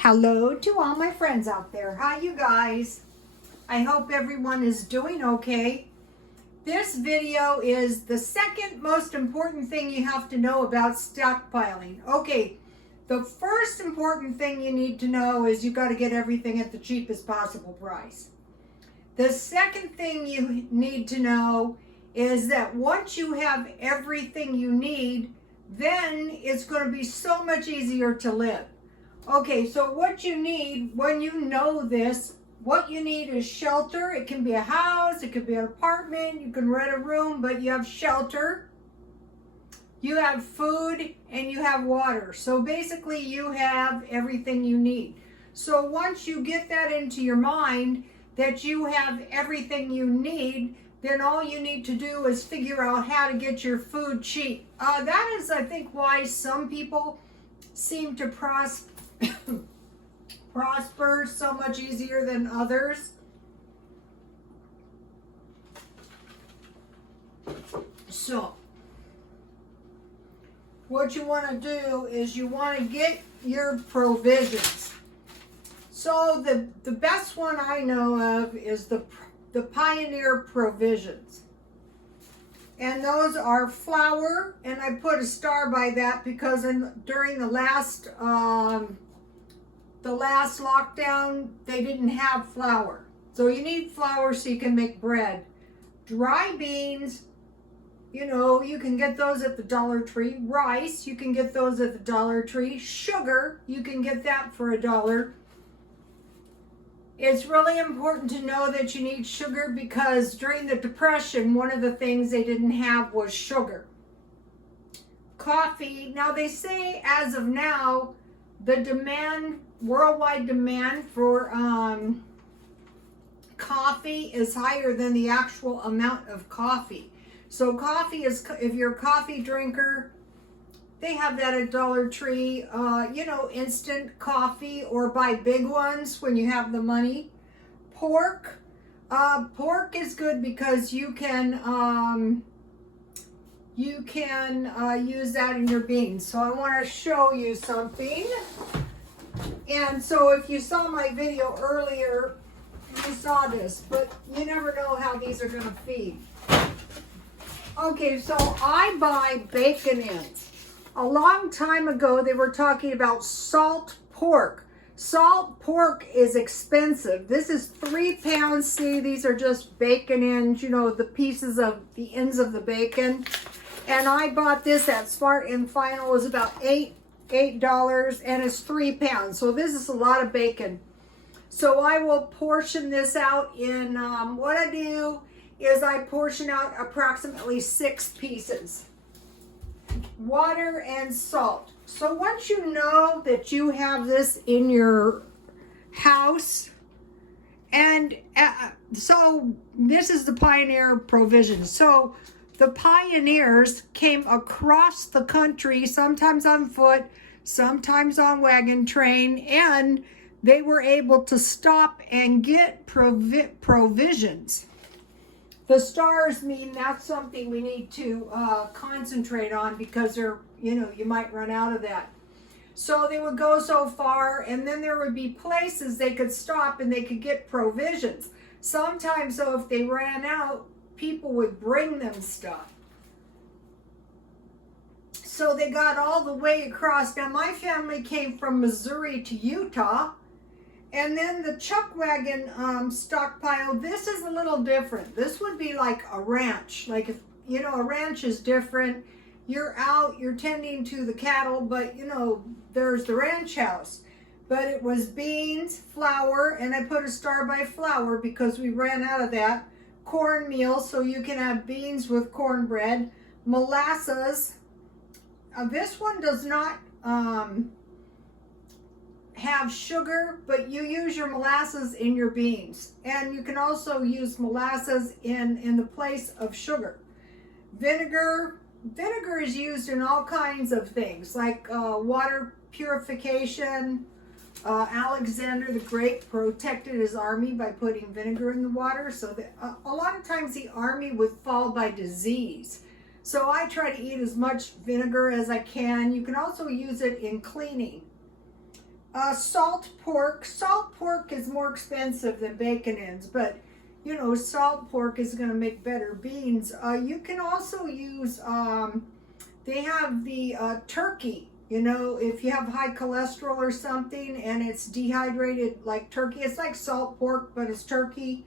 Hello to all my friends out there. Hi, you guys. I hope everyone is doing okay. This video is the second most important thing you have to know about stockpiling. Okay, the first important thing you need to know is you got to get everything at the cheapest possible price. The second thing you need to know is that once you have everything you need, then it's going to be so much easier to live. Okay, so what you need when you know this, what you need is shelter. It can be a house, it could be an apartment, you can rent a room, but you have shelter, you have food, and you have water. So basically you have everything you need. So once you get that into your mind that you have everything you need, then all you need to do is figure out how to get your food cheap. That is, I think, why some people seem to prosper so much easier than others. So what you want to do is you want to get your provisions. So the best one I know of is the Pioneer Provisions. And those are flour, and I put a star by that because during the last lockdown, they didn't have flour. So you need flour so you can make bread. Dry beans, you know, you can get those at the Dollar Tree. Rice, you can get those at the Dollar Tree. Sugar, you can get that for $1. It's really important to know that you need sugar because during the Depression, one of the things they didn't have was sugar. Coffee, now they say as of now, the demand, worldwide demand for coffee is higher than the actual amount of coffee. So coffee is, if you're a coffee drinker, they have that at Dollar Tree, you know, instant coffee, or buy big ones when you have the money. Pork, pork is good because you can use that in your beans. So I want to show you something. And so if you saw my video earlier, you saw this, but you never know how these are going to feed. Okay, so I buy bacon ends. A long time ago, they were talking about salt pork. Salt pork is expensive. This is 3 pounds. See, these are just bacon ends, you know, the pieces of the ends of the bacon. And I bought this at Smart and Final. It was about $8, and it's 3 pounds. So this is a lot of bacon. So I will portion this out in, what I do is I portion out approximately 6 pieces. Water and salt. So once you know that you have this in your house, and so this is the Pioneer Provision. So the pioneers came across the country, sometimes on foot, sometimes on wagon train, and they were able to stop and get provisions. The stars mean that's something we need to concentrate on because they're, you know, you might run out of that. So they would go so far, and then there would be places they could stop and they could get provisions. Sometimes, though, if they ran out, people would bring them stuff. So they got all the way across. Now, my family came from Missouri to Utah. And then the chuck wagon stockpile, this is a little different. This would be like a ranch. Like, if you know, a ranch is different. You're out, you're tending to the cattle, but you know, there's the ranch house. But it was beans, flour, and I put a star by flour because we ran out of that. Cornmeal, so you can have beans with cornbread. Molasses. This one does not have sugar, but you use your molasses in your beans, and you can also use molasses in the place of sugar. Vinegar is used in all kinds of things, like water purification. Alexander the Great protected his army by putting vinegar in the water, so that a lot of times the army would fall by disease. So I try to eat as much vinegar as I can. You can also use it in cleaning. Salt pork. Salt pork is more expensive than bacon ends, but you know, salt pork is going to make better beans. You can also use, they have the turkey. You know, if you have high cholesterol or something and it's dehydrated like turkey, it's like salt pork, but it's turkey.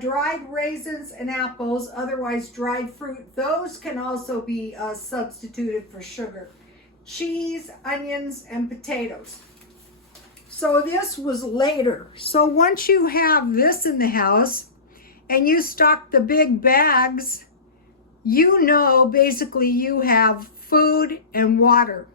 Dried raisins and apples, otherwise dried fruit, those can also be substituted for sugar. Cheese, onions, and potatoes. So this was later. So once you have this in the house and you stock the big bags, you know basically you have food and water.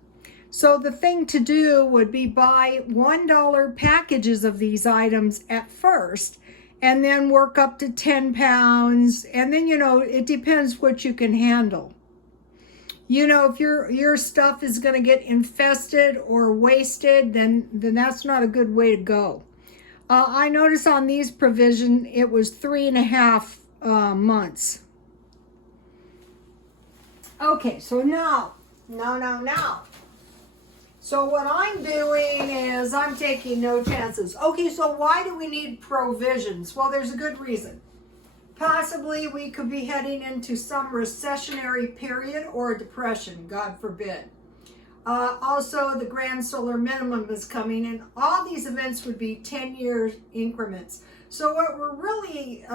So the thing to do would be buy $1 packages of these items at first and then work up to 10 pounds. And then, you know, it depends what you can handle. You know, if your stuff is going to get infested or wasted, then that's not a good way to go. I noticed on these provision, it was 3.5 months. Okay, so now. So what I'm doing is I'm taking no chances. Okay, so why do we need provisions? Well, there's a good reason. Possibly we could be heading into some recessionary period or a depression, God forbid. Also, the grand solar minimum is coming, and all these events would be 10-year increments. So what we're really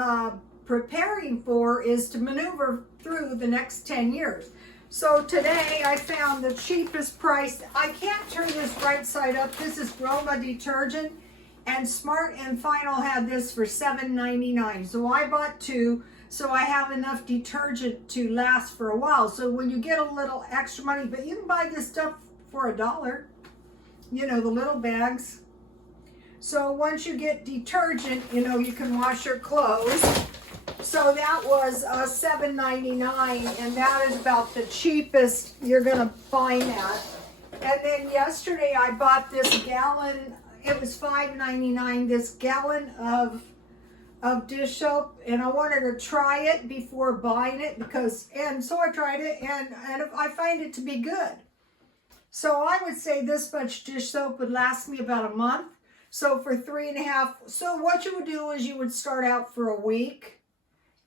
preparing for is to maneuver through the next 10 years. So today I found the cheapest price. I can't turn this right side up. This is Roma detergent. And Smart and Final had this for $7.99. So I bought 2, so I have enough detergent to last for a while. So when you get a little extra money, but you can buy this stuff for $1, you know, the little bags. So once you get detergent, you know, you can wash your clothes. So that was $7.99, and that is about the cheapest you're gonna find that. And then yesterday I bought this gallon. It was $5.99, this gallon of dish soap, and I wanted to try it before buying it and so I tried it, and I find it to be good. So I would say this much dish soap would last me about a month. So for 3.5, so what you would do is you would start out for a week,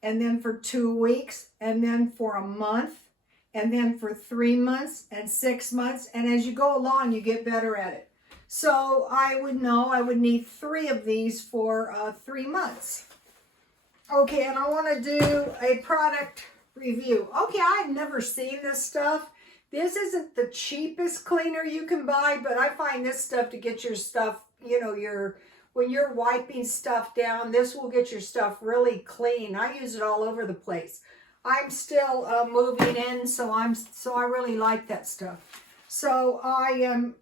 and then for 2 weeks, and then for a month, and then for 3 months and 6 months, and as you go along, you get better at it. So I would know I would need 3 of these for 3 months. Okay, and I want to do a product review. Okay, I've never seen this stuff. This isn't the cheapest cleaner you can buy, but I find this stuff to get your stuff, you know, when you're wiping stuff down, this will get your stuff really clean. I use it all over the place. I'm still moving in, so I really like that stuff. So I am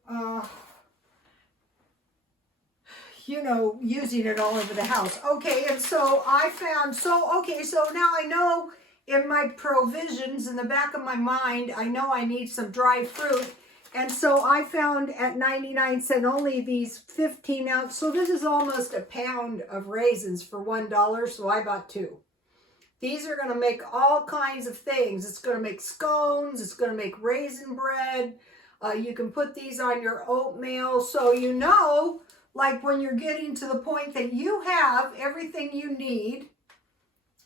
you know, using it all over the house. Okay, and so I found, so now I know in my provisions, in the back of my mind, I know I need some dried fruit. And so I found at 99 cents only these 15 ounce. So this is almost a pound of raisins for $1. So I bought 2. These are going to make all kinds of things. It's going to make scones. It's going to make raisin bread. You can put these on your oatmeal. So you know, like when you're getting to the point that you have everything you need,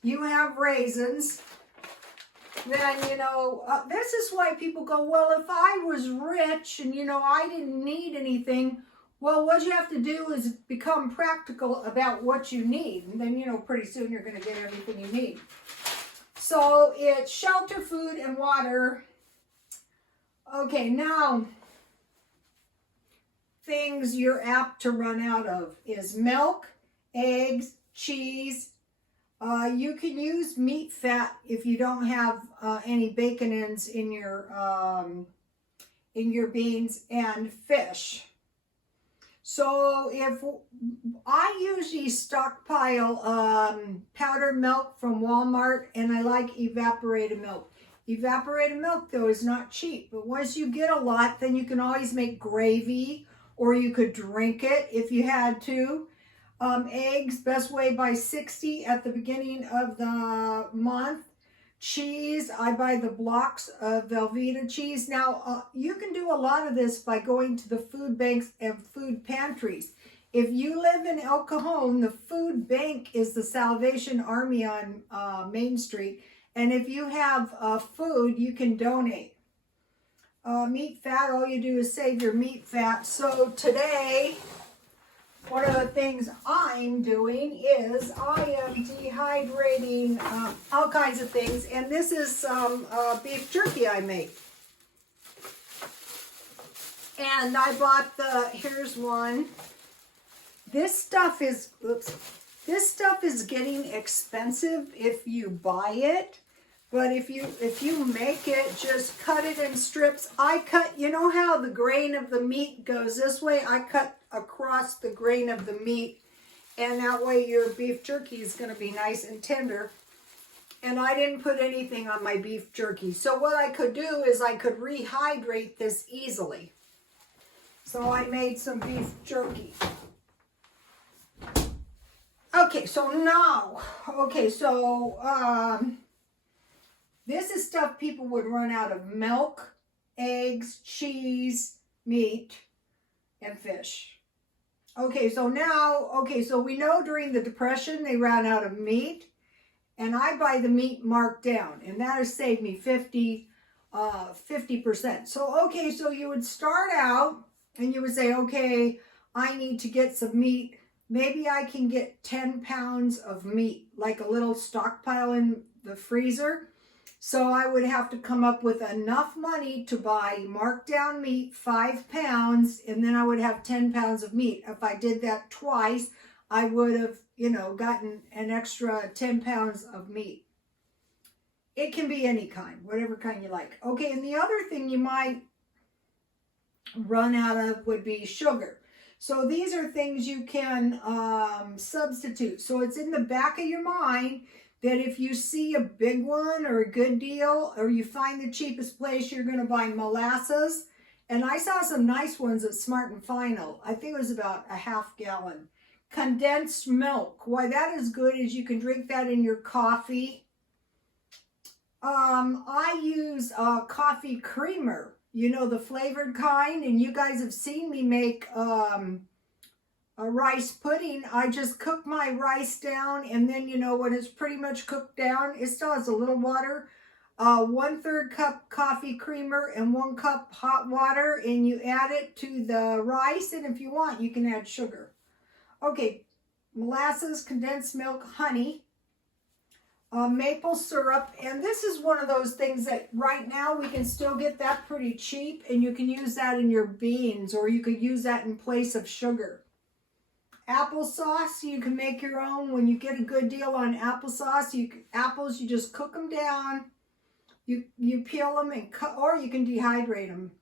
you have raisins, then, you know, this is why people go, well, if I was rich and, you know, I didn't need anything, well, what you have to do is become practical about what you need. And then, you know, pretty soon you're going to get everything you need. So it's shelter, food, and water. Okay, now, things you're apt to run out of is milk, eggs, cheese. You can use meat fat if you don't have any bacon ends in your beans, and fish. So if I usually stockpile powdered milk from Walmart, and I like evaporated milk. Evaporated milk though is not cheap, but once you get a lot, then you can always make gravy, or you could drink it if you had to. Eggs, best way by 60 at the beginning of the month. Cheese, I buy the blocks of Velveeta cheese. Now, you can do a lot of this by going to the food banks and food pantries. If you live in El Cajon, the food bank is the Salvation Army on Main Street. And if you have food, you can donate. Meat fat, all you do is save your meat fat. So today, one of the things I'm doing is I am dehydrating all kinds of things. And this is some beef jerky I made. And I bought here's one. This stuff is getting expensive if you buy it. But if you make it, just cut it in strips. I cut, you know how the grain of the meat goes this way? I cut across the grain of the meat, and that way your beef jerky is going to be nice and tender. And I didn't put anything on my beef jerky. So what I could do is I could rehydrate this easily. So I made some beef jerky. Okay, so now, this is stuff people would run out of: milk, eggs, cheese, meat, and fish. Okay, so now, so we know during the Depression they ran out of meat, and I buy the meat marked down, and that has saved me 50%. So, so you would start out and you would say, okay, I need to get some meat. Maybe I can get 10 pounds of meat, like a little stockpile in the freezer. So I would have to come up with enough money to buy marked down meat, 5 pounds, and then I would have 10 pounds of meat. If I did that twice, I would have, gotten an extra 10 pounds of meat. It can be any kind, whatever kind you like. Okay, and the other thing you might run out of would be sugar. So these are things you can substitute. So it's in the back of your mind that if you see a big one or a good deal, or you find the cheapest place, you're going to buy molasses. And I saw some nice ones at Smart and Final. I think it was about a half gallon. Condensed milk. Why that is good is you can drink that in your coffee. I use coffee creamer. The flavored kind, and you guys have seen me make a rice pudding. I just cook my rice down, and then, when it's pretty much cooked down, it still has a little water. 1/3 cup coffee creamer and 1 cup hot water, and you add it to the rice, and if you want, you can add sugar. Okay, molasses, condensed milk, honey. Maple syrup, and this is one of those things that right now we can still get that pretty cheap, and you can use that in your beans, or you could use that in place of sugar. Applesauce, you can make your own. When you get a good deal on applesauce, apples, you just cook them down, you peel them and cut, or you can dehydrate them.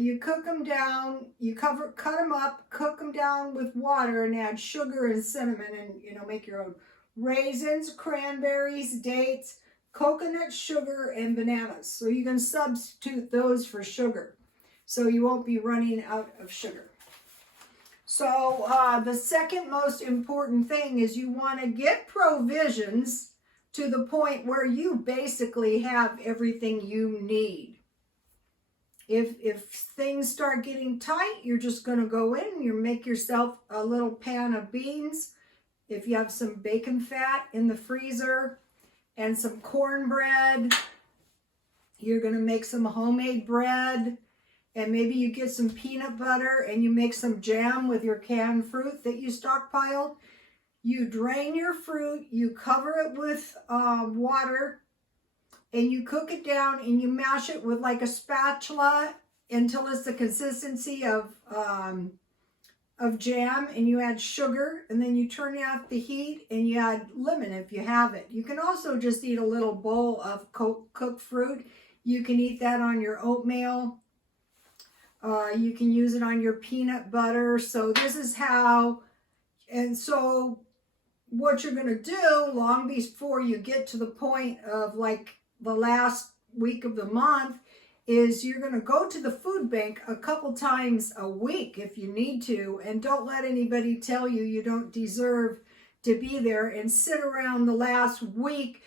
You cook them down, you cut them up, cook them down with water, and add sugar and cinnamon, and make your own. Raisins, cranberries, dates, coconut sugar, and bananas. So you can substitute those for sugar. So you won't be running out of sugar. So the second most important thing is you want to get provisions to the point where you basically have everything you need. If things start getting tight, you're just going to go in and you make yourself a little pan of beans. If you have some bacon fat in the freezer and some cornbread, you're going to make some homemade bread, and maybe you get some peanut butter and you make some jam with your canned fruit that you stockpiled. You drain your fruit, you cover it with water, and you cook it down, and you mash it with like a spatula until it's the consistency of jam, and you add sugar, and then you turn out the heat and you add lemon if you have it. You can also just eat a little bowl of cooked fruit. You can eat that on your oatmeal. You can use it on your peanut butter. So this is how, and so what you're going to do long before you get to the point of like the last week of the month is you're going to go to the food bank a couple times a week if you need to, and don't let anybody tell you you don't deserve to be there, and sit around the last week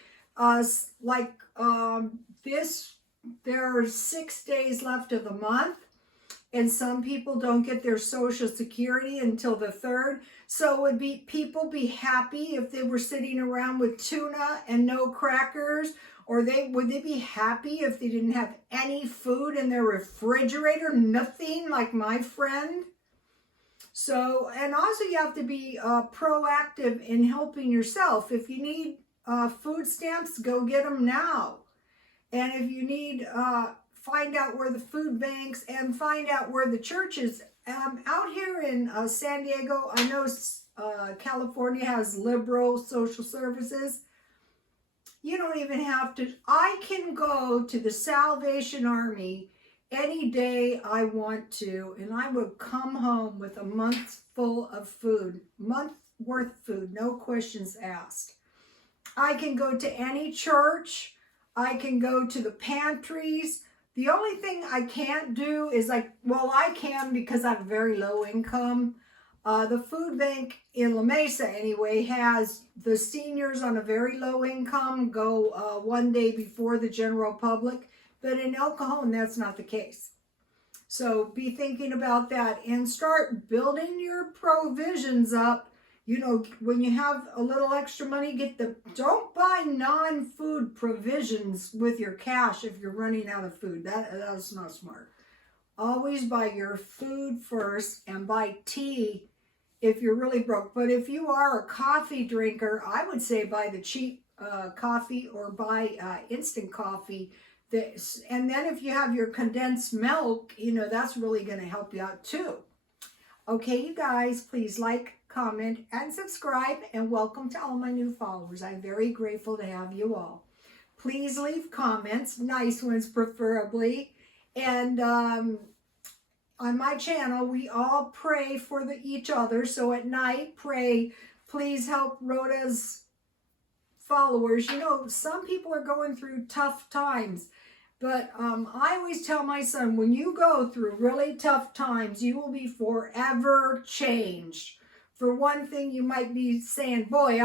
like this, there are 6 days left of the month, and some people don't get their Social Security until the 3rd. So would people be happy if they were sitting around with tuna and no crackers? Or would they be happy if they didn't have any food in their refrigerator? Nothing, like my friend. So, and also you have to be proactive in helping yourself. If you need food stamps, go get them now. And if you need, find out where the food banks and find out where the churches. Out here in San Diego, I know California has liberal social services. You don't even have to. I can go to the Salvation Army any day I want to, and I would come home with a month full of food, month worth of food, no questions asked. I can go to any church. I can go to the pantries. The only thing I can't do is I can because I have very low income. The food bank in La Mesa, anyway, has the seniors on a very low income go one day before the general public. But in El Cajon, that's not the case. So be thinking about that and start building your provisions up. You know, when you have a little extra money, don't buy non-food provisions with your cash if you're running out of food. That's not smart. Always buy your food first and buy tea if you're really broke. But if you are a coffee drinker, I would say buy the cheap coffee or buy instant coffee. And then if you have your condensed milk, you know, that's really going to help you out too. Okay, you guys, please like, comment, and subscribe, and welcome to all my new followers. I'm very grateful to have you all. Please leave comments, nice ones preferably. And on my channel, we all pray for each other. So at night, pray, please help Rhoda's followers. You know, some people are going through tough times. But I always tell my son, when you go through really tough times, you will be forever changed. For one thing, you might be saying, boy,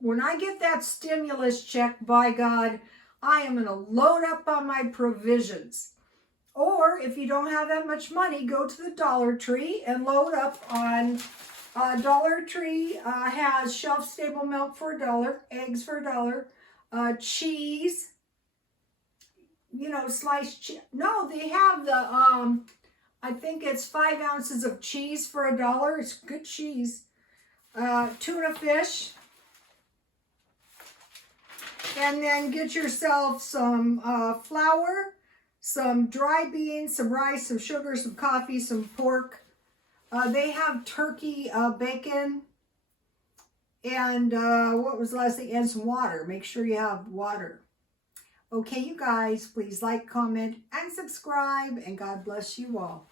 when I get that stimulus check, by God, I am going to load up on my provisions. Or if you don't have that much money, go to the Dollar Tree and load up on Dollar Tree has shelf-stable milk for $1, eggs for $1, cheese. You know, sliced cheese. No, they have the, I think it's 5 ounces of cheese for $1. It's good cheese. Tuna fish. And then get yourself some flour, some dry beans, some rice, some sugar, some coffee, some pork. They have turkey bacon. And what was the last thing? And some water. Make sure you have water. Okay, you guys, please like, comment, and subscribe, and God bless you all.